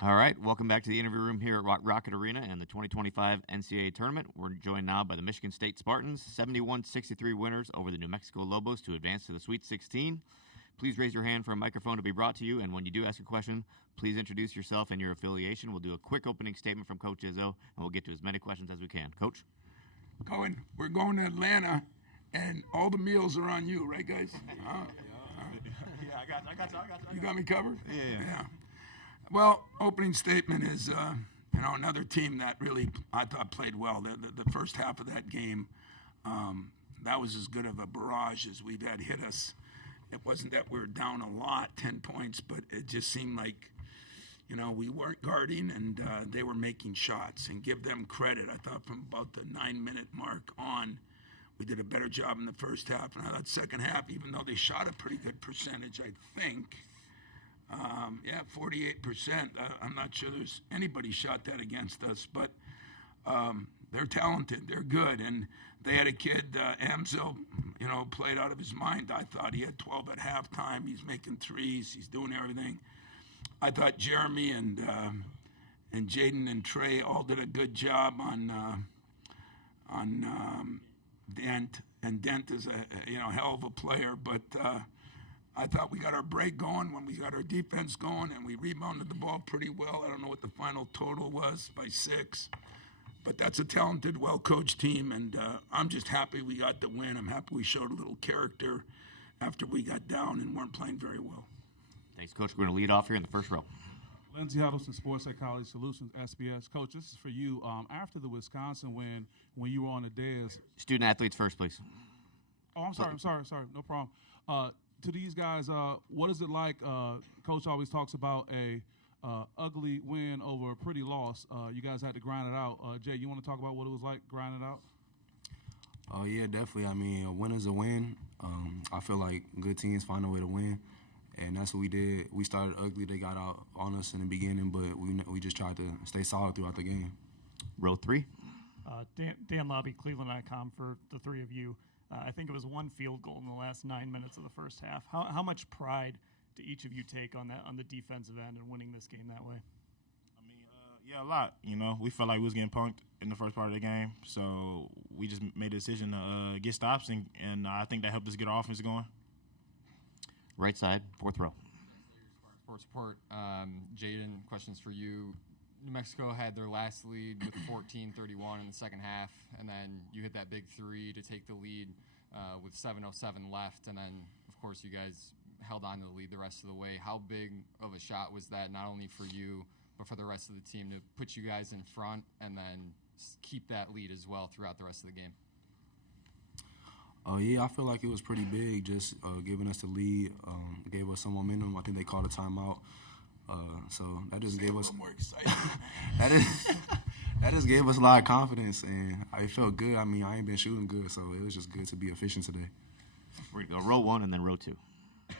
All right, welcome back to the interview room here at Rocket Arena and the 2025 NCAA Tournament. We're joined now by the Michigan State Spartans, 71-63 winners over the New Mexico Lobos to advance to the Sweet 16. Please raise your hand for a microphone to be brought to you, and when you do ask a question, please introduce yourself and your affiliation. We'll do a quick opening statement from Coach Izzo, and we'll get to as many questions as we can. Coach? We're going to Atlanta, and all the meals are on you, right, guys? Yeah, I got you. You got me covered? Yeah. Well, opening statement is, another team that really, I thought, played well. The first half of that game, that was as good of a barrage as we've had hit us. It wasn't that we were down a lot, 10 points, but it just seemed like, we weren't guarding and they were making shots. And give them credit. I thought from about the 9-minute mark on, we did a better job in the first half. And I thought second half, even though they shot a pretty good percentage, I think, 48%. I'm not sure there's anybody shot that against us, but they're talented. They're good. And they had a kid, Amzil, played out of his mind. I thought he had 12 at halftime. He's making threes. He's doing everything. I thought Jeremy and Jaden and Trey all did a good job on Dent. And Dent is a hell of a player, but I thought we got our break going when we got our defense going, and we rebounded the ball pretty well. I don't know what the final total was, by 6. But that's a talented, well-coached team, and I'm just happy we got the win. I'm happy we showed a little character after we got down and weren't playing very well. Thanks, Coach. We're going to lead off here in the first row. Lindsey Huddleston, Sports Psychology Solutions, SBS. Coach, this is for you. After the Wisconsin win, when you were on the dais. Student-athletes first, please. Oh, I'm sorry. No problem. To these guys, what is it like? Coach always talks about a ugly win over a pretty loss. You guys had to grind it out. Jay, you want to talk about what it was like grinding it out? Oh, yeah, definitely. I mean, a win is a win. I feel like good teams find a way to win, and that's what we did. We started ugly. They got out on us in the beginning, but we just tried to stay solid throughout the game. Row 3. Dan Lobby, Cleveland.com, for the three of you. I think it was one field goal in the last 9 minutes of the first half. How much pride do each of you take on the defensive end and winning this game that way? I mean, a lot. We felt like we was getting punked in the first part of the game, so we just made a decision to get stops, and I think that helped us get our offense going. Right side, fourth row. Sports Report. Jaden, questions for you. New Mexico had their last lead with 14-31 in the second half, and then you hit that big three to take the lead with 7:07 left, and then, of course, you guys held on to the lead the rest of the way. How big of a shot was that, not only for you, but for the rest of the team, to put you guys in front and then keep that lead as well throughout the rest of the game? Yeah, I feel like it was pretty big, just giving us the lead, gave us some momentum. I think they called a timeout. So that just gave us more exciting. that just gave us a lot of confidence, and it felt good. I mean, I ain't been shooting good, so it was just good to be efficient today. We're going to go row 1 and then row 2.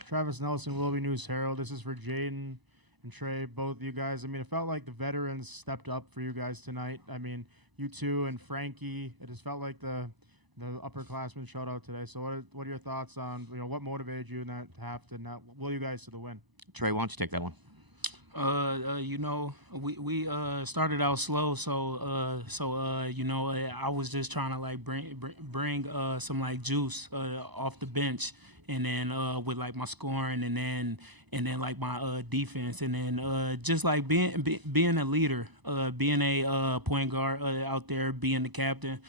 Travis Nelson, Wilby News Herald. This is for Jaden and Trey, both you guys. I mean, it felt like the veterans stepped up for you guys tonight. I mean, you two and Frankie. It just felt like the upperclassmen showed out today. So what are your thoughts on what motivated you in that half to not will you guys to the win? Trey, why don't you take that one? We started out slow, so I was just trying to bring some juice off the bench, and then with my scoring, and then my defense, and then just being a leader, being a point guard out there, being the captain,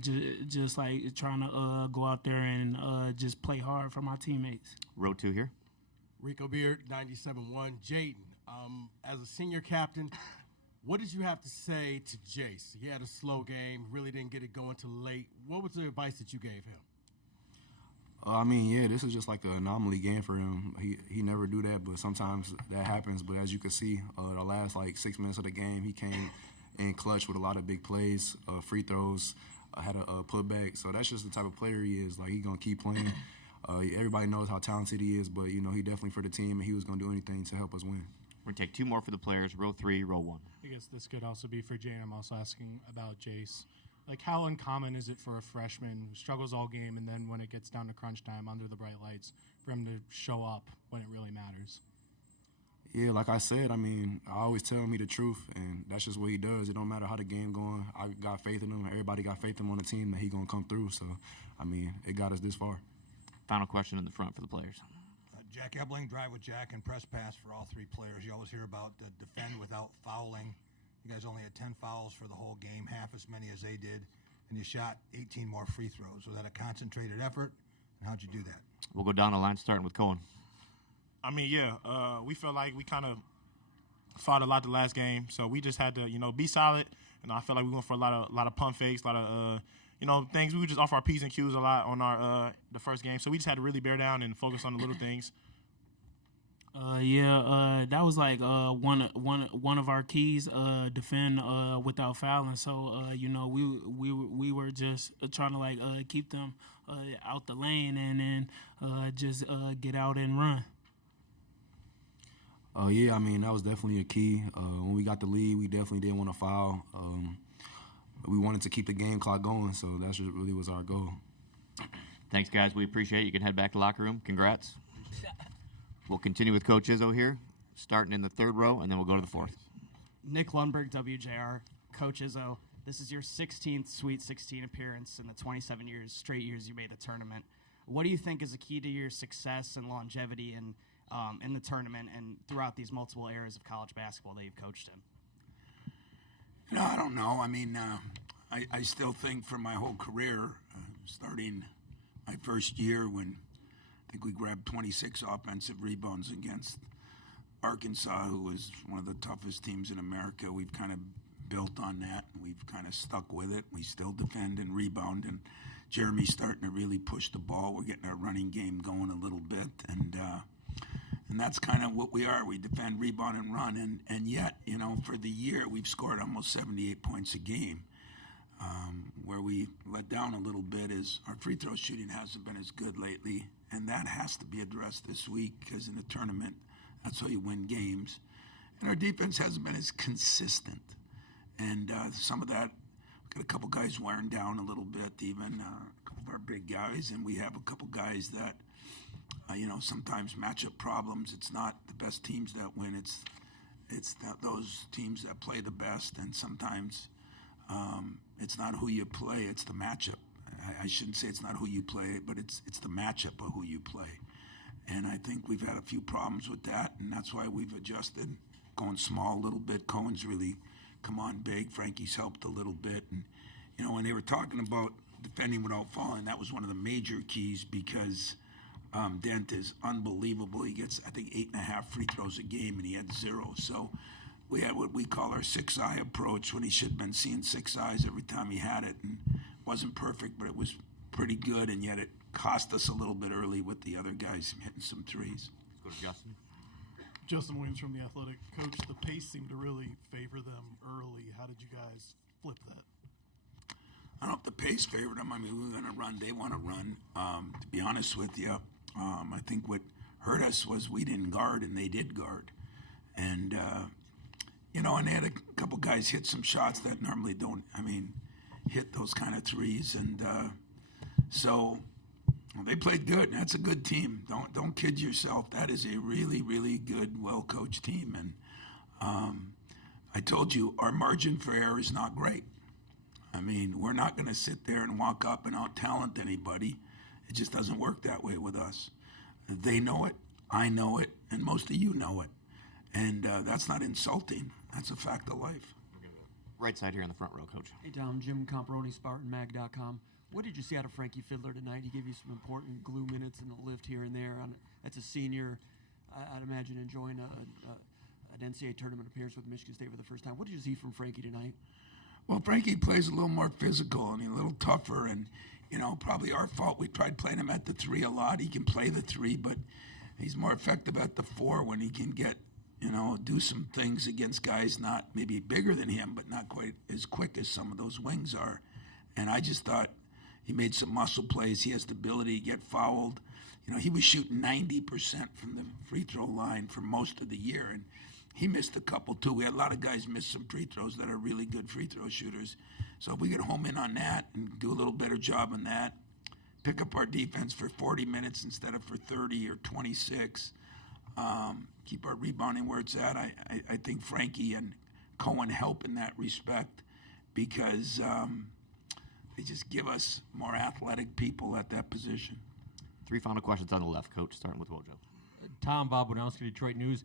just trying to go out there and just play hard for my teammates. Row 2 here. Rico Beard, 97.1. Jaden, as a senior captain, what did you have to say to Jace? He had a slow game, really didn't get it going till late. What was the advice that you gave him? This is just like an anomaly game for him. He never do that, but sometimes that happens. But as you can see, the last 6 minutes of the game, he came in clutch with a lot of big plays, free throws, had a putback. So that's just the type of player he is. He's going to keep playing. Everybody knows how talented he is, but, he definitely for the team, and he was going to do anything to help us win. We're going to take 2 more for the players, row 3, row 1. I guess this could also be for Jane. I'm also asking about Jace. How uncommon is it for a freshman who struggles all game, and then when it gets down to crunch time under the bright lights, for him to show up when it really matters? Yeah, like I said, I mean, I always tell me the truth, and that's just what he does. It don't matter how the game going. I got faith in him. Everybody got faith in him on the team that he going to come through. So, I mean, it got us this far. Final question in the front for the players. Jack Ebling, drive with Jack, and press pass for all three players. You always hear about defend without fouling. You guys only had 10 fouls for the whole game, half as many as they did, and you shot 18 more free throws. Was that a concentrated effort, and how'd you do that? We'll go down the line, starting with Cohen. I mean, yeah, we felt like we kind of fought a lot the last game, so we just had to, be solid. And I felt like we went for a lot of pump fakes, a lot of, things. We would just offer our P's and Q's a lot on our the first game, so we just had to really bear down and focus on the little things. That was like one of our keys, defend without fouling. So we were just trying to keep them out the lane and then just get out and run. Yeah, I mean, that was definitely a key. When we got the lead, we definitely didn't want to foul. We wanted to keep the game clock going, so that really was our goal. Thanks, guys. We appreciate it. You can head back to the locker room. Congrats. We'll continue with Coach Izzo here, starting in the third row, and then we'll go to the fourth. Nick Lundberg, WJR. Coach Izzo, this is your 16th Sweet 16 appearance in the 27 straight years you made the tournament. What do you think is the key to your success and longevity in the tournament and throughout these multiple eras of college basketball that you've coached in? I don't know. I mean, I still think for my whole career, starting my first year when I think we grabbed 26 offensive rebounds against Arkansas, who was one of the toughest teams in America. We've kind of built on that. We've kind of stuck with it. We still defend and rebound, and Jeremy's starting to really push the ball. We're getting our running game going a little bit, and that's kind of what we are. We defend, rebound, and run, and yet, for the year, we've scored almost 78 points a game. Where we let down a little bit is our free throw shooting hasn't been as good lately, and that has to be addressed this week because in a tournament, that's how you win games. And our defense hasn't been as consistent, and some of that, we've got a couple guys wearing down a little bit, even a couple of our big guys, and we have a couple guys that, sometimes matchup problems. It's not the best teams that win. It's those teams that play the best, and sometimes it's not who you play, it's the matchup. I shouldn't say it's not who you play, but it's the matchup of who you play. And I think we've had a few problems with that, and that's why we've adjusted, going small a little bit. Cohen's really come on big. Frankie's helped a little bit. And, when they were talking about defending without falling, that was one of the major keys because Dent is unbelievable. He gets, I think, 8.5 free throws a game, and he had 0. So we had what we call our 6-eye approach when he should have been seeing 6 eyes every time he had it. And it wasn't perfect, but it was pretty good, and yet it cost us a little bit early with the other guys hitting some threes. Let's go to Justin. Justin Williams from The Athletic. Coach, the pace seemed to really favor them early. How did you guys flip that? I don't know if the pace favored them. I mean, we were going to run. They want to run. To be honest with you, I think what hurt us was we didn't guard, and they did guard. And, and they had a couple guys hit some shots that normally don't, hit those kind of threes. And so they played good. That's a good team. Don't kid yourself. That is a really, really good, well-coached team. And I told you, our margin for error is not great. We're not going to sit there and walk up and out-talent anybody. It just doesn't work that way with us. They know it, I know it, and most of you know it. And that's not insulting. That's a fact of life. Right side here in the front row, Coach. Hey, Tom. Jim Comparoni, SpartanMag.com. What did you see out of Frankie Fiddler tonight? He gave you some important glue minutes and a lift here and there. That's a senior. I'd imagine enjoying an NCAA tournament appearance with Michigan State for the first time. What did you see from Frankie tonight? Well, Frankie plays a little more physical and a little tougher, and probably our fault. We tried playing him at the 3 a lot. He can play the 3, but he's more effective at the 4 when he can get, do some things against guys not maybe bigger than him, but not quite as quick as some of those wings are. And I just thought he made some muscle plays. He has the ability to get fouled. He was shooting 90% from the free throw line for most of the year, and he missed a couple, too. We had a lot of guys miss some free throws that are really good free throw shooters. So if we could home in on that and do a little better job on that, pick up our defense for 40 minutes instead of for 30 or 26, keep our rebounding where it's at. I think Frankie and Cohen help in that respect because they just give us more athletic people at that position. 3 final questions on the left, Coach, starting with Wojo. Tom Bobadowski, Detroit News.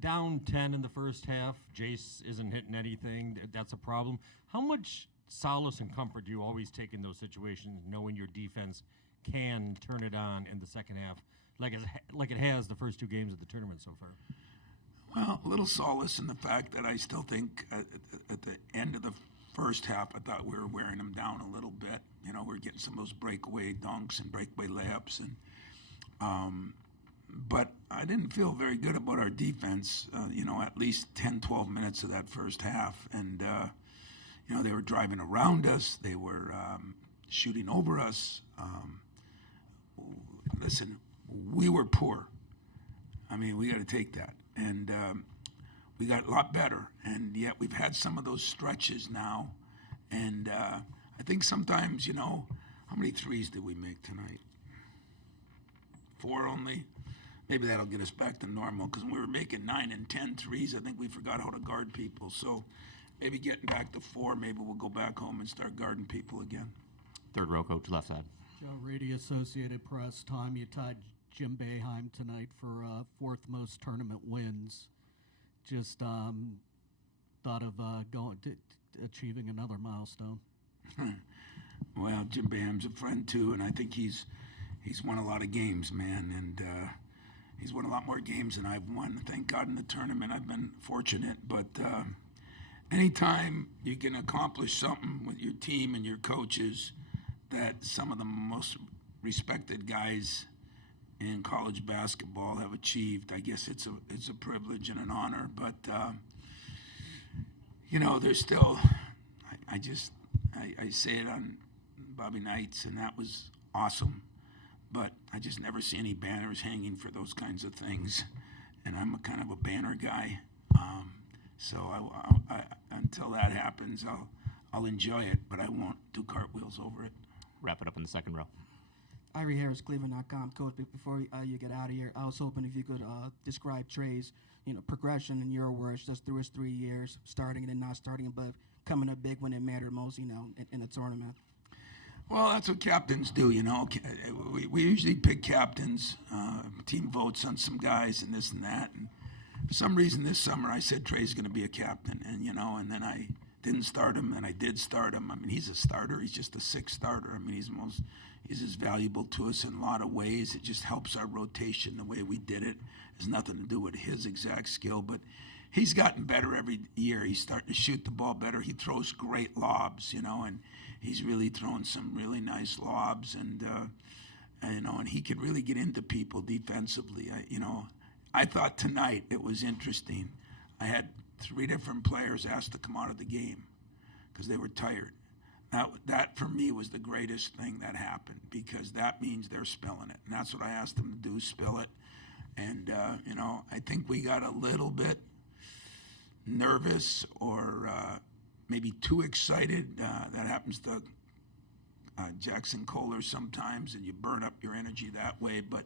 Down 10 in the first half. Jace isn't hitting anything. That's a problem. How much solace and comfort do you always take in those situations, knowing your defense can turn it on in the second half, like it has the first 2 games of the tournament so far? Well, a little solace in the fact that I still think at the end of the first half, I thought we were wearing them down a little bit. You know, we're getting some of those breakaway dunks and breakaway layups, and but I didn't feel very good about our defense. You know, at least 10, 12 minutes of that first half, and you know, they were driving around us, they were shooting over us. Listen, we were poor. I mean, we got to take that, and we got a lot better, and yet we've had some of those stretches now, and I think sometimes, you know, how many threes did we make tonight? 4 only. Maybe that'll get us back to normal, because when we were making 9 and 10 threes, I think we forgot how to guard people. So maybe getting back to 4, maybe we'll go back home and start guarding people again. 3rd row, Coach, left side. Joe Rady, Associated Press. Tom, you tied Jim Boeheim tonight for 4th most tournament wins. Just thought of achieving another milestone. Well, Jim Boeheim's a friend too, and I think he's won a lot of games, man, and he's won a lot more games than I've won. Thank God in the tournament I've been fortunate, but anytime you can accomplish something with your team and your coaches that some of the most respected guys in college basketball have achieved, I guess it's a privilege and an honor. But you know, there's still, I say it on Bobby Knights, and that was awesome. But I just never see any banners hanging for those kinds of things, and I'm a kind of a banner guy. So I until that happens, I'll enjoy it, but I won't do cartwheels over it. Wrap it up in the 2nd row. Irie Harris, Cleveland.com. Coach, before you get out of here, I was hoping if you could describe Trey's progression in your words, just through his 3 years, starting and then not starting, but coming up big when it mattered most, in the tournament. Well, that's what captains do, you know. We usually pick captains. Team votes on some guys and this and that. And for some reason this summer I said Trey's going to be a captain, and and then I didn't start him, and I did start him. I mean, he's a starter. He's just a 6th starter. I mean, he's as valuable to us in a lot of ways. It just helps our rotation the way we did it. It has nothing to do with his exact skill, but he's gotten better every year. He's starting to shoot the ball better. He throws great lobs, and he's really throwing some really nice lobs, and and he can really get into people defensively. I thought tonight it was interesting. I had 3 different players asked to come out of the game because they were tired. That for me was the greatest thing that happened, because that means they're spilling it, and that's what I asked them to do, spill it. And I think we got a little bit nervous or maybe too excited. That happens to Jackson Kohler sometimes, and you burn up your energy that way. But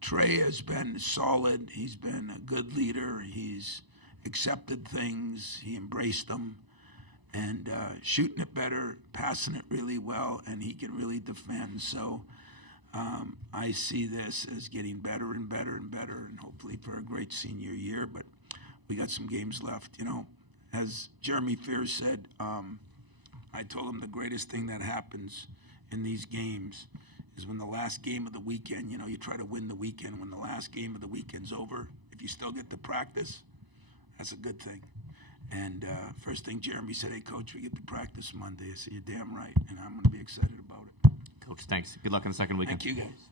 Trey has been solid. He's been a good leader. He's accepted things. He embraced them. And shooting it better, passing it really well, and he can really defend. So I see this as getting better and better and better, and hopefully for a great senior year. But we got some games left. As Jeremy Fears said, I told him the greatest thing that happens in these games is when the last game of the weekend, you try to win the weekend. When the last game of the weekend's over, if you still get to practice, that's a good thing. And first thing Jeremy said, "Hey, Coach, we get to practice Monday." I said, "You're damn right," and I'm going to be excited about it. Coach, thanks. Good luck in the second weekend. Thank you, guys.